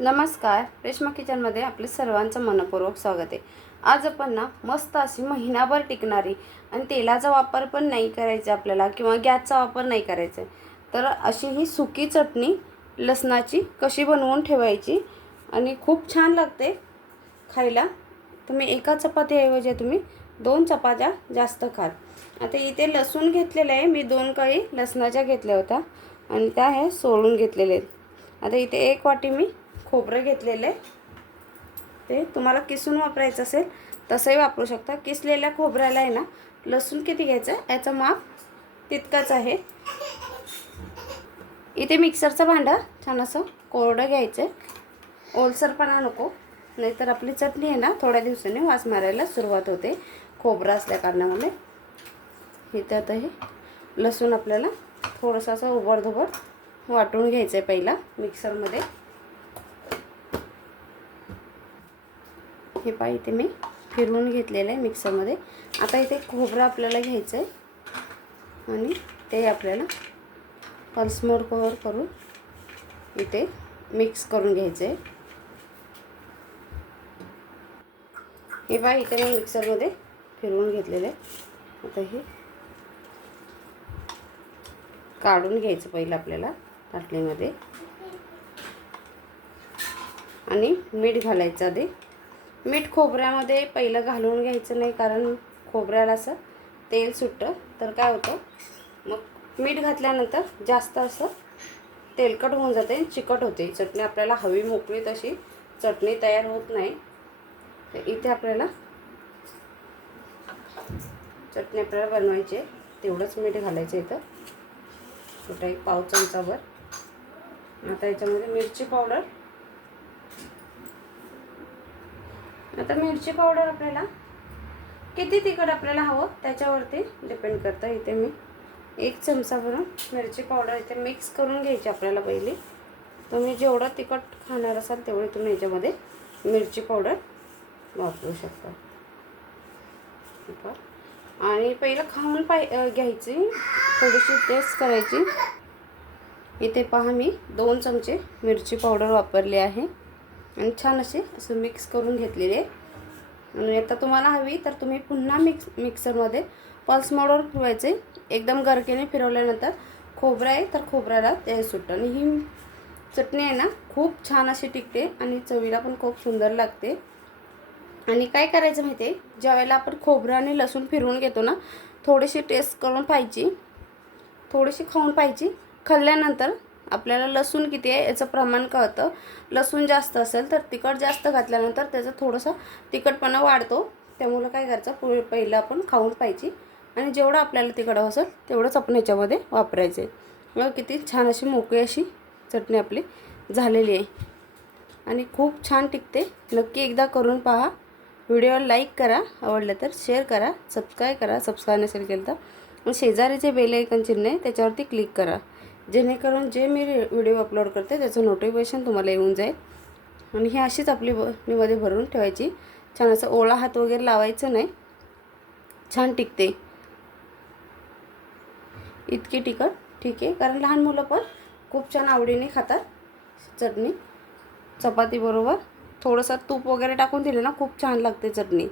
नमस्कार, रेश्मा किचनमध्ये आपले सर्वांचं मनपूर्वक स्वागत आहे। आज आपण ना मस्त अशी महिनाभर टिकणारी आणि तेलाचा वापर पण नाही करायचा आपल्याला किंवा गॅसचा वापर नाही करायचा तर अशी ही सुकी चटणी लसणाची कशी बनवून ठेवायची आणि खूप छान लागते खायला। तुम्ही एका चपातीऐवजी तुम्ही 2 चपात्या जास्त खाल। आता इथे लसूण घेतलेले आहे, मी 2 कळी लसणाच्या घेतल्या होत्या आणि त्या हे सोलून घेतलेले आहेत। आता इथे 1 वाटी मी खोबरं घेतलेले, ते तुम्हाला किसून वापरायचं असेल तसंही वापरू शकता। किसलेल्या खोबऱ्याला आहे ना लसूण किती घ्यायचं याचं माप तितकंच आहे। इथे मिक्सरचं भांडं छान असं कोरडं घ्यायचं, ओलसरपणा नको, नाहीतर आपली चटणी आहे ना थोड्या दिवसांनी वास मारायला सुरुवात होते खोबरं असल्या कारणामुळे। इथे आता हे लसूण आपल्याला थोडंसं असं उबडधोबड वाटून घ्यायचं आहे पहिला मिक्सरमध्ये। हे पाय इथे मी फिरवून घेतलेलं आहे मिक्सरमध्ये। आता इथे खोबरं आपल्याला घ्यायचं आहे आणि ते आपल्याला पल्स मोड करून इथे मिक्स करून घ्यायचं आहे। हे पाय इथे मी मिक्सरमध्ये फिरवून घेतलेलं आहे। आता हे काढून घ्यायचं पहिलं आपल्याला ताटलीमध्ये आणि मीठ घालायचं आधी। मीठ खोबऱ्यामध्ये पहिलं घालून घ्यायचं नाही, कारण खोबऱ्याला असं तेल सुटतं तर काय होतं मग मीठ घातल्यानंतर जास्त असं तेलकट होऊन जाते, चिकट होते चटणी। आपल्याला हवी मोकळी तशी चटणी तयार होत नाही। तर इथे आपल्याला चटणी आपल्याला बनवायची आहे, तेवढंच मीठ घालायचं इथं, छोटा 1 पाव चमचाभर। आता याच्यामध्ये मिरची पावडर, आता मिरची पावडर आपल्याला किती तिखट आपल्याला हवं त्याच्यावरती डिपेंड करतं। इथे मी 1 चमचा भरून मिरची पावडर इथे मिक्स करून घ्यायची आपल्याला पहिली। तुम्ही जेवढं तिखट खाणार असाल तेवढे तुम्ही याच्यामध्ये मिरची पावडर वापरू शकता। आणि पहिलं खाऊन घ्यायची, थोडीशी टेस्ट करायची। इथे पहा मी 2 चमचे मिरची पावडर वापरली आहे आणि छान असं मिक्स करून घेतलेले आहे। आणि आता तुम्हाला हवी तर तुम्ही पुन्हा मिक्सरमध्ये पल्स मोडवर फिरवायचे। एकदम गरकेने फिरवल्यानंतर खोबरं आहे तर खोबऱ्याला तेल सुटतं आणि ही चटणी आहे ना खूप छान अशी टिकते आणि चवीला पण खूप सुंदर लागते। आणि काय करायचं माहिती आहे, ज्यावेळेला आपण खोबरं आणि लसूण फिरवून घेतो ना, थोडीशी टेस्ट करून पाहायची, थोडीशी खाऊन पाहायची। खाल्ल्यानंतर आपल्याला लसूण किती आहे याचं प्रमाण कळतं। लसूण जास्त असेल तर तिखट जास्त घातल्यानंतर त्याचा थोडासा तिखटपणा वाढतो। त्यामुळे काय करायचं, पहिलं आपण खाऊन पाहायची आणि जेवढं आपल्याला तिखट हवं असेल तेवढंच आपण याच्यामध्ये वापरायचे। मग किती छान अशी मोकळी अशी चटणी आपली झालेली आहे आणि खूप छान टिकते। नक्की एकदा करून पहा। व्हिडिओला लाईक करा, आवडलं तर शेअर करा, सबस्क्राईब करा सबस्क्राईब नसेल केलं तर, शेजारी जे बेल आयकॉन चिन्ह आहे त्याच्यावरती क्लिक करा, जेणेकरून जे मी व्हिडिओ अपलोड करते त्याचं नोटिफिकेशन तुम्हाला येऊन जाईल। आणि ही अशीच आपली बरणीमध्ये भरून ठेवायची। छान असं ओला हात वगैरे लावायचं नाही, छान टिकते। इतकी तिखट ठीक आहे, कारण लहान मुलं पण खूप छान आवडीने खातात चटणी। चपाती बरोबर थोडंसं तूप वगैरे टाकून दिले ना खूप छान लागते चटणी।